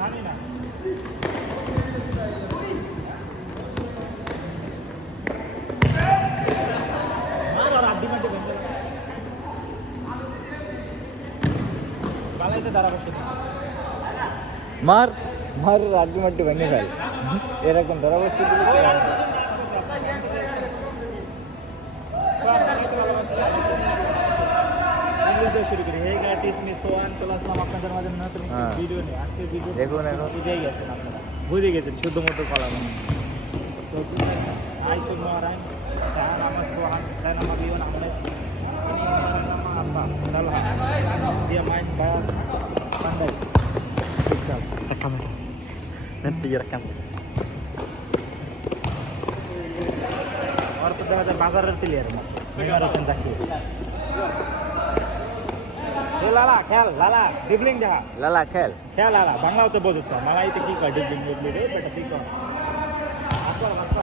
জানি না মার আর আড্ডি মাটি বন্ধ বালাইতে দাঁড়াবো শুধু মার মার রাড্ডি মাড্ডি ভেঙে ফেল এরকম ধরা বস্তু দিলে কি হবে? শুরু করি হে গাইস মি সোয়ান চলে আসলাম আপনাদের মাঝে নতুন একটি হ্যাঁ। ভিডিও নিয়ে আজকে ভিডিও দেখুন এখন। বুঝেই গেছেন আপনারা বুঝে গেছেন শুদ্ধ মতো column Hai semua orang, saya nama Sohan, saya nama Bion Ahmed. Ini nama apa? Dalha. Dia main bal pandai. Futsal. Rekam nanti rekam और तो दादा बाजारेर प्लेयर ना मेगार হোসেন জাকির এ লালা খেল লালা ডিবলিং দেখা লালা খেল খেল লালা বাংলাতে বোঝস না মালাইতে কি কয় ডিবলিং ডিবলিং রে বেটা ঠিক কর